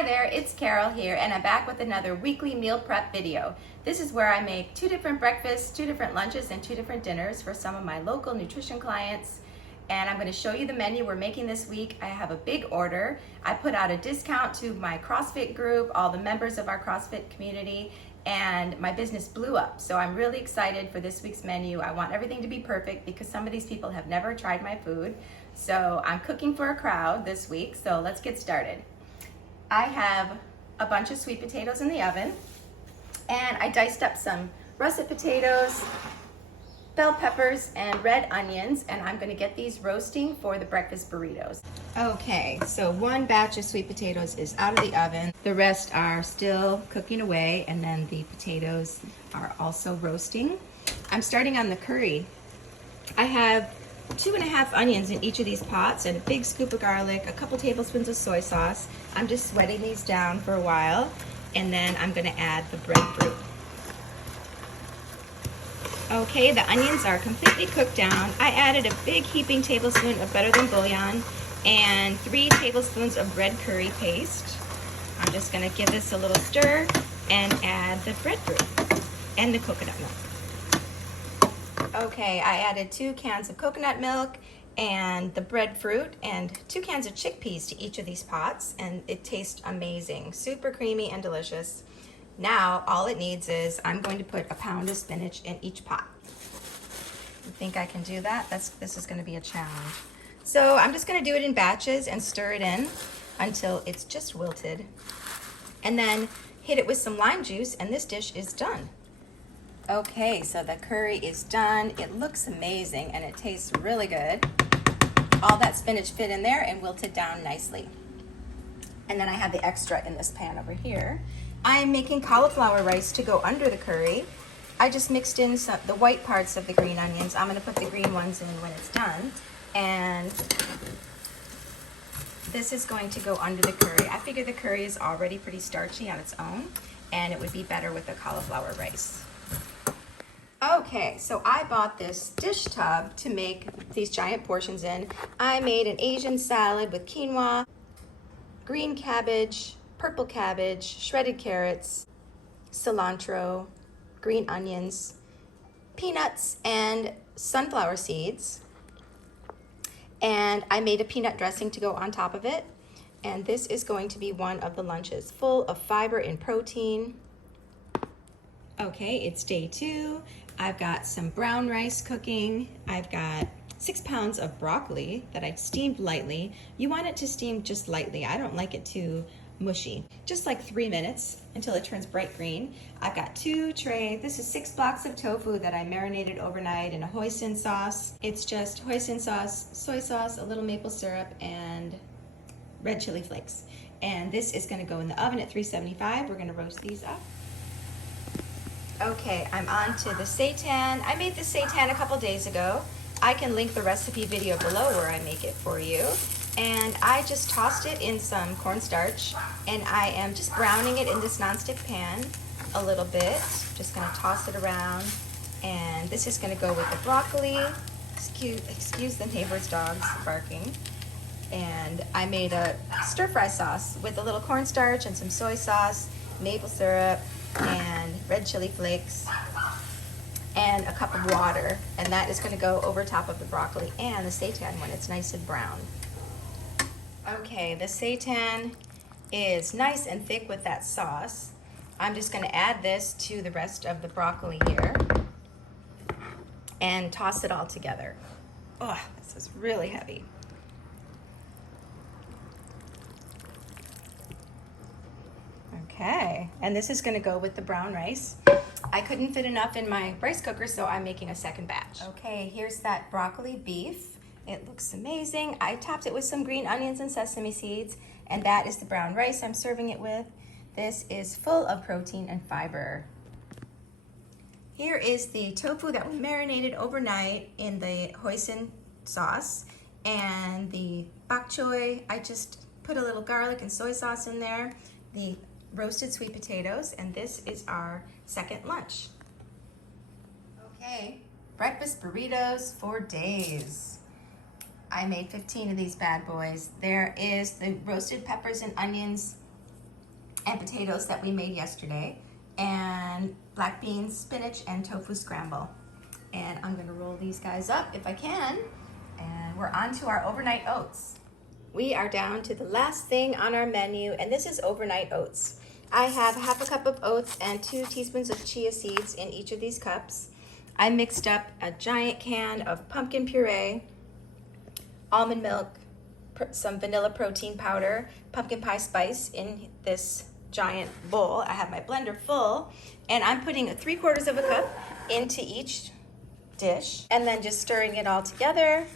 Hi there, it's Carol here, and I'm back with another weekly meal prep video. This is where I make 2 different breakfasts, 2 different lunches, and 2 different dinners for some of my local nutrition clients. And I'm going to show you the menu we're making this week. I have a big order. I put out a discount to my CrossFit group, all the members of our CrossFit community, and my business blew up. So I'm really excited for this week's menu. I want everything to be perfect because some of these people have never tried my food. So I'm cooking for a crowd this week, so let's get started. I have a bunch of sweet potatoes in the oven, and I diced up some russet potatoes, bell peppers, and red onions, and I'm gonna get these roasting for the breakfast burritos. Okay, so one batch of sweet potatoes is out of the oven. The rest are still cooking away, and then the potatoes are also roasting. I'm starting on the curry. I have 2½ onions in each of these pots and a big scoop of garlic, a couple tablespoons of soy sauce. I'm just sweating these down for a while, and then I'm gonna add the breadfruit. Okay, the onions are completely cooked down. I added a big heaping tablespoon of better than bouillon and 3 tablespoons of red curry paste. I'm just gonna give this a little stir and add the breadfruit and the coconut milk. Okay, I added 2 cans of coconut milk and the breadfruit and 2 cans of chickpeas to each of these pots, and it tastes amazing, super creamy and delicious. Now, all it needs is, I'm going to put a pound of spinach in each pot. You think I can do that? This is gonna be a challenge. So I'm just gonna do it in batches and stir it in until it's just wilted. And then hit it with some lime juice, and this dish is done. Okay, so the curry is done. It looks amazing and it tastes really good. All that spinach fit in there and wilted down nicely. And then I have the extra in this pan over here. I'm making cauliflower rice to go under the curry. I just mixed in the white parts of the green onions. I'm gonna put the green ones in when it's done. And this is going to go under the curry. I figure the curry is already pretty starchy on its own, and it would be better with the cauliflower rice. Okay, so I bought this dish tub to make these giant portions in. I made an Asian salad with quinoa, green cabbage, purple cabbage, shredded carrots, cilantro, green onions, peanuts, and sunflower seeds. And I made a peanut dressing to go on top of it. And this is going to be one of the lunches, full of fiber and protein. Okay, it's day 2. I've got some brown rice cooking. I've got 6 pounds of broccoli that I've steamed lightly. You want it to steam just lightly. I don't like it too mushy. Just like 3 minutes until it turns bright green. I've got 2 trays. This is 6 blocks of tofu that I marinated overnight in a hoisin sauce. It's just hoisin sauce, soy sauce, a little maple syrup, and red chili flakes. And this is gonna go in the oven at 375. We're gonna roast these up. Okay, I'm on to the seitan. I made this seitan a couple days ago. I can link the recipe video below where I make it for you. And I just tossed it in some cornstarch, and I am just browning it in this nonstick pan a little bit. Just gonna toss it around. And this is gonna go with the broccoli. Excuse the neighbor's dogs barking. And I made a stir fry sauce with a little cornstarch and some soy sauce, maple syrup, and red chili flakes, and a cup of water, and that is going to go over top of the broccoli and the seitan when it's nice and brown. Okay, the seitan is nice and thick with that sauce. I'm just going to add this to the rest of the broccoli here and toss it all together. Oh, this is really heavy. Okay, and this is gonna go with the brown rice. I couldn't fit enough in my rice cooker, so I'm making a second batch. Okay, here's that broccoli beef. It looks amazing. I topped it with some green onions and sesame seeds, and that is the brown rice I'm serving it with. This is full of protein and fiber. Here is the tofu that we marinated overnight in the hoisin sauce, and the bok choy. I just put a little garlic and soy sauce in there. The roasted sweet potatoes, and this is our second lunch. Okay, breakfast burritos for days. I made 15 of these bad boys. There is the roasted peppers and onions and potatoes that we made yesterday, and black beans, spinach, and tofu scramble. And I'm gonna roll these guys up if I can, and we're on to our overnight oats. We are down to the last thing on our menu, and this is overnight oats. I have half a cup of oats and 2 teaspoons of chia seeds in each of these cups. I mixed up a giant can of pumpkin puree, almond milk, some vanilla protein powder, pumpkin pie spice in this giant bowl. I have my blender full, and I'm putting 3/4 of a cup into each dish, and then just stirring it all together.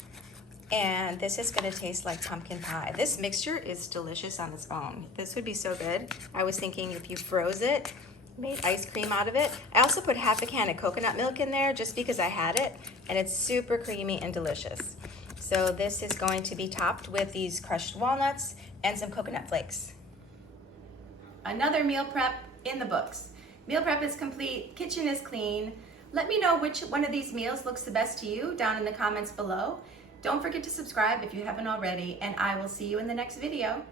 And this is gonna taste like pumpkin pie. This mixture is delicious on its own. This would be so good. I was thinking if you froze it, made ice cream out of it. I also put half a can of coconut milk in there just because I had it, and it's super creamy and delicious. So this is going to be topped with these crushed walnuts and some coconut flakes. Another meal prep in the books. Meal prep is complete, kitchen is clean. Let me know which one of these meals looks the best to you down in the comments below. Don't forget to subscribe if you haven't already, and I will see you in the next video.